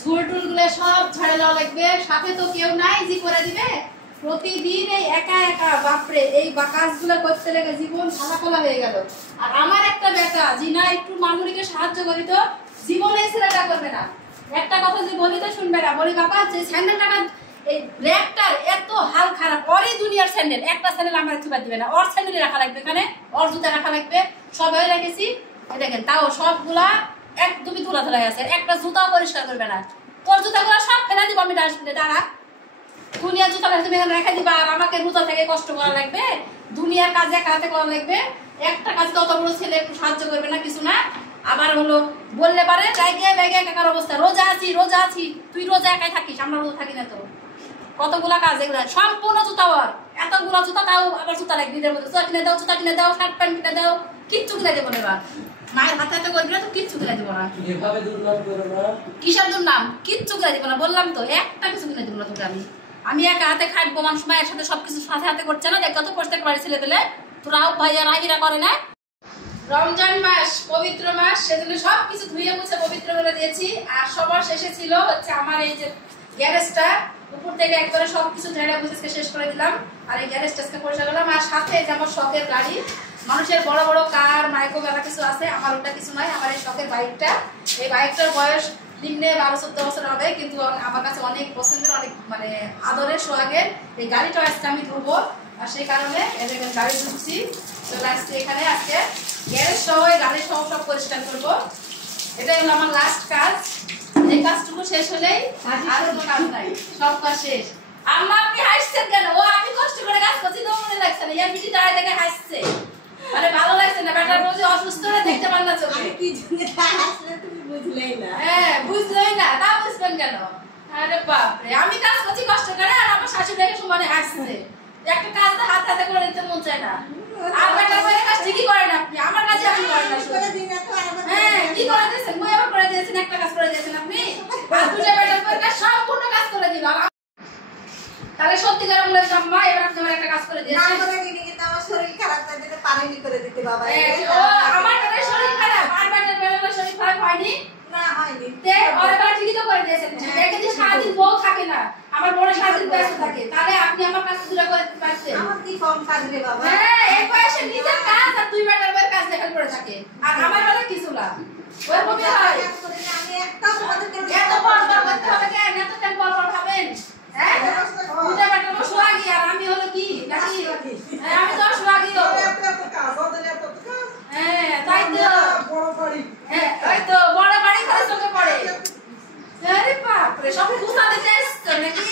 ঝুল টুল গুলো সব ঝাড়ে দেওয়া লাগবে, সাথে তো কেউ নাই যে করে দিবে। প্রতিদিন এই একা একা বাপরে এই কাজগুলো করতে লেগে জীবন ফালাফালা হয়ে গেল। আর আমার একটা বেটা জি না একটু মামুনিকে সাহায্য করি তো জীবনে ছেলেটা করবে না। একটা কথা যে বলি তো শুনবে না, বলি বাবা যে স্যান্ডেলটা এই ব্র্যাকটার এত হাল খারাপ, ওরই দুনিয়ার স্যান্ডেল, একটা স্যান্ডেল আমার থুবা দিবে না, ওর স্যান্ডেলে রাখা লাগবে, এখানে ওর জুতা রাখা লাগবে, সবাই রেখেছি দেখেন, তাও সবগুলা একদমই ধুলা ধুলা আছে, একটা জুতাও পরিষ্কার করবে না। তোর জুতাগুলো সব ফেলে দিব আমি ডাস্টবিনে, দাঁড়া দুনিয়ার জুতা তুমি এখানে রেখে দিবা আর আমাকে রোজা থেকে কষ্ট করা লাগবে, দুনিয়ার কাজ একা হাতে করা লাগবে। একটা কাজ তো অত বড় ছেলে একটু সাহায্য করবে না কিছু না, আবার হলো বললে পারে ব্যাগে ব্যাগে একাকার অবস্থা, রোজা আছি তুই রোজা একাই থাকিস, আমরা রোজা থাকি না তো। কতগুলা কাজ এগুলা সম্পূর্ণ জুতা, ওর এতগুলা জুতা, তাও আবার জুতা লাগবে ঈদের মধ্যে, জুতা কিনে দাও শার্ট প্যান্ট কিনে দাও, কিচ্ছু কিনে দেবো না। মায়ের হাতে হাতে করবি না তো কিচ্ছু কিনে দেবো না। কিসের দুর্নাম? কিচ্ছু কিনে দেবো না বললাম তো, একটা কিছু কিনে দেবো না তোকে আমি। আমি একা হাতে খাটবো, মানুষ মায়ের সাথে সবকিছু সাথে হাতে করছে না, দেখ কত প্রত্যেক বাড়ি ছেলে পেলে তোরাও ভাইয়া রাহিরা করে না। রমজান মাস পবিত্র মাস, সেজন্য সবকিছু ধুয়ে মুছে পবিত্র করে দিয়েছি। আর সবার শেষে ছিল হচ্ছে আমার এই যে গ্যারেজটা, উপর থেকে একবারে সবকিছু ঝাড়া মুছে শেষ করে দিলাম। আর এই গ্যারেজটা পরিষ্কার করলাম। আর সাথে যে আমার শখের গাড়ি, মানুষের বড় বড় কার মাইক্রো মেলা কিছু আছে, আমার ওটা কিছু নয়, আমার এই শখের বাইকটা। এই বাইকটার বয়স নিম্নে 12-14 বছর হবে, কিন্তু আমার কাছে অনেক পছন্দের, অনেক মানে আদরের সোহাগের। এই গাড়িটা আজকে আমি ধুবো, আর সেই কারণে গাড়ি ধুচ্ছি। চলে আসছি এখানে, আজকে গ্যারেজ সহ গাড়ি সহ সব পরিষ্কার করবো। এটাই হলো আমার লাস্ট কাজ। এই কাজটুকু শেষ হলেই আর কোনো কাজ নাই, সব কাজ শেষ। আম্মা আপনি হাসছেন কেন? ও আমি কষ্ট করে কাজ করছি তো মনে লাগছে না, ইয়ার পিঠে দাঁড়ায় দেখে হাসছে, মানে ভালো লাগছে না। বেটার রোজ অসুস্থ হয়ে দেখতে পারল না চোখে, কি জন্য হাসলে তুমি বুঝলেই না। হ্যাঁ বুঝলেই না, তা বুঝবেন কেন? আরে বাপরে, আমি কাজ করছি কষ্ট করে আর আমার শাশুড়ি সমানে হাসছে। একটা কাজ তো হাতে হাতে করে নিতে মন চায় না। আর বেটার বাইরে কাজ ঠিকই করেন আপনি, আমার কাছে আপনি করেন না। হ্যাঁ কি করে দিয়েছেন? মই আবার করে দিয়েছেন, একটা কাজ করে দিয়েছেন আপনি, আর দুটো বেটার বাইরে কাজ সম্পূর্ণ কাজ করে দিল। তাহলে সত্যি করে বলে আম্মা এবার আপনি আমার একটা কাজ করে দিয়েছেন। না করে দিবি, কিন্তু আমার শরীর খারাপ, তাই জন্য পারেনি করে দিতে বাবা। ও আমার বেটার শরীর খারাপ, আর বেটার বেটার শরীর খারাপ হয়নি? না হয়নি। তে ওর এবার ঠিকই তো করে দিয়েছেন। দেখে যে সারাদিন বউ থাকে না, আমার বড় সারাদিন ব্যস্ত থাকে, তাহলে আপনি আমার কাছে দুটো করে দিতে পারছেন। আমার কি কম কাজ রে বাবা? হ্যাঁ এই বয়সে নিজের কাজ আর দুই বেটার বের কাজ দেখা করে থাকে, আর আমার বেলা কিছু না। ওর কবি হয় আমি একটা তোমাদের এত বড় বড় করতে হবে কেন? এত কেন বড় বড় খাবেন? হ্যাঁ দুটো বেটার বউ সোয়াগি, আর আমি হলো কি নাকি? হ্যাঁ আমি তো সোয়াগি হব। হ্যাঁ তাই তো বড় বাড়ি, হ্যাঁ তাই তো বড় বাড়ি করে চোখে পড়ে। আরে বাপ রে, সব গুছা দিতে এসছো নাকি?